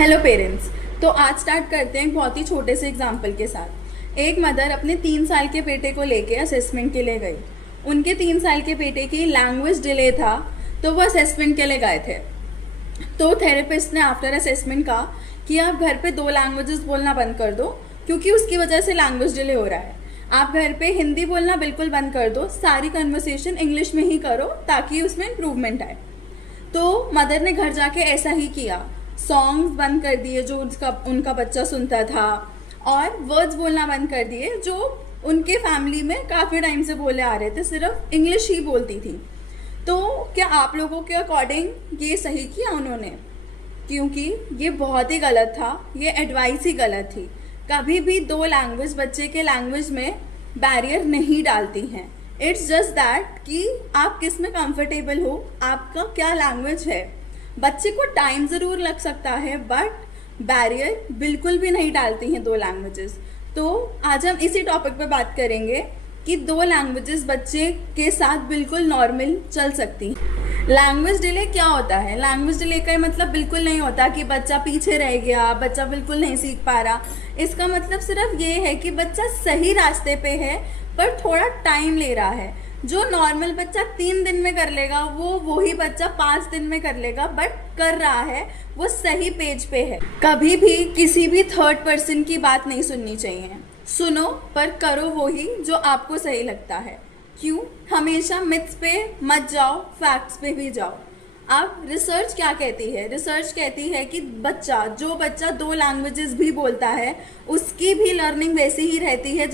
Hello parents. तो आज start करते हैं एक बहुत ही छोटे से एग्जाम्पल के साथ। एक मदर अपने 3 साल के बेटे को लेके असेसमेंट के लिए गई। उनके 3 साल के बेटे की लैंग्वेज डिले था, तो वो असेसमेंट के लिए गए थे। तो थेरेपिस्ट ने आफ्टर असेसमेंट कहा कि आप घर पे 2 लैंग्वेजेस बोलना बंद कर दो, क्योंकि उसकी वजह से लैंग्वेज डिले हो रहा है। आप घर पे हिंदी बोलना बिल्कुल बंद कर दो, सारी कन्वर्सेशन इंग्लिश में ही करो ताकि उसमें इम्प्रूवमेंट आए। तो मदर ने घर जाके ऐसा ही किया। सॉन्ग्स बंद कर दिए जो उनका बच्चा सुनता था, और वर्ड्स बोलना बंद कर दिए जो उनके फैमिली में काफ़ी टाइम से बोले आ रहे थे, सिर्फ इंग्लिश ही बोलती थी। तो क्या आप लोगों के अकॉर्डिंग ये सही किया उन्होंने? क्योंकि ये बहुत ही गलत था, ये एडवाइस ही गलत थी। कभी भी 2 लैंग्वेज बच्चे के लैंग्वेज में बैरियर नहीं डालती हैं। इट्स जस्ट दैट कि आप किस में कंफर्टेबल हो, आपका क्या लैंग्वेज है। बच्चे को टाइम ज़रूर लग सकता है, बट बैरियर बिल्कुल भी नहीं डालती हैं 2 लैंग्वेजेस। तो आज हम इसी टॉपिक पे बात करेंगे कि 2 लैंग्वेजेस बच्चे के साथ बिल्कुल नॉर्मल चल सकती हैं। लैंग्वेज डिले क्या होता है? लैंग्वेज डिले का मतलब बिल्कुल नहीं होता कि बच्चा पीछे रह गया, बच्चा बिल्कुल नहीं सीख पा रहा। इसका मतलब सिर्फ ये है कि बच्चा सही रास्ते पे है पर थोड़ा टाइम ले रहा है। जो नॉर्मल बच्चा 3 दिन में कर लेगा वो ही बच्चा 5 दिन में कर लेगा, बट कर रहा है, वो सही पेज पे है। कभी भी किसी भी थर्ड पर्सन की बात नहीं सुननी चाहिए। सुनो पर करो वो ही जो आपको सही लगता है। क्यों? हमेशा मिथ्स पे मत जाओ, फैक्ट्स पे भी जाओ। अब रिसर्च क्या कहती है? रिसर्च कहती है कि जो बच्चा 2 लैंग्वेजेस भी बोलता है उसकी भी लर्निंग वैसी ही रहती है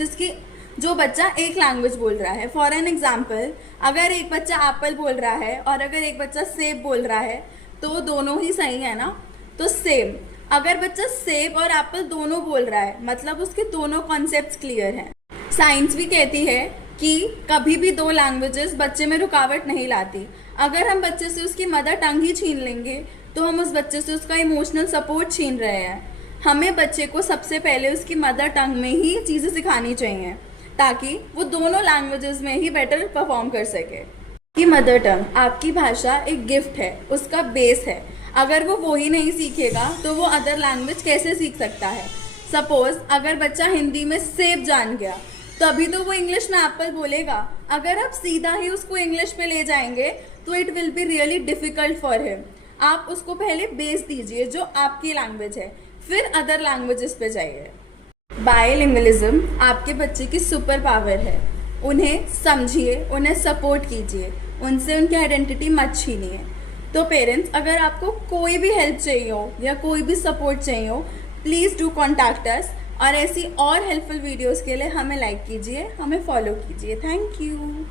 जो बच्चा 1 लैंग्वेज बोल रहा है। फॉर एन एग्जाम्पल, अगर एक बच्चा एप्पल बोल रहा है और अगर एक बच्चा सेब बोल रहा है तो दोनों ही सही है ना। तो सेम, अगर बच्चा सेब और एप्पल दोनों बोल रहा है मतलब उसके दोनों कॉन्सेप्ट्स क्लियर हैं। साइंस भी कहती है कि कभी भी 2 लैंग्वेजेस बच्चे में रुकावट नहीं लाती। अगर हम बच्चे से उसकी मदर टंग ही छीन लेंगे तो हम उस बच्चे से उसका इमोशनल सपोर्ट छीन रहे हैं। हमें बच्चे को सबसे पहले उसकी मदर टंग में ही चीज़ें सिखानी चाहिए ताकि वो दोनों लैंग्वेजेस में ही बेटर परफॉर्म कर सके। कि मदर टंग, आपकी भाषा एक गिफ्ट है, उसका बेस है। अगर वो ही नहीं सीखेगा तो वो अदर लैंग्वेज कैसे सीख सकता है? सपोज अगर बच्चा हिंदी में सेब जान गया तभी तो वो इंग्लिश में एप्पल बोलेगा। अगर आप सीधा ही उसको इंग्लिश पे ले जाएंगे तो it will be really difficult for him. आप उसको पहले बेस दीजिए जो आपकी लैंग्वेज है, फिर अदर लैंग्वेजेस पे जाइए। बायलिंगुअलिज्म आपके बच्चे की सुपर पावर है। उन्हें समझिए, उन्हें सपोर्ट कीजिए, उनसे उनकी आइडेंटिटी मत छीनिए। तो पेरेंट्स, अगर आपको कोई भी हेल्प चाहिए हो या कोई भी सपोर्ट चाहिए हो, प्लीज़ डू कॉन्टैक्ट अस। और ऐसी और हेल्पफुल वीडियोस के लिए हमें लाइक कीजिए, हमें फॉलो कीजिए। Thank you.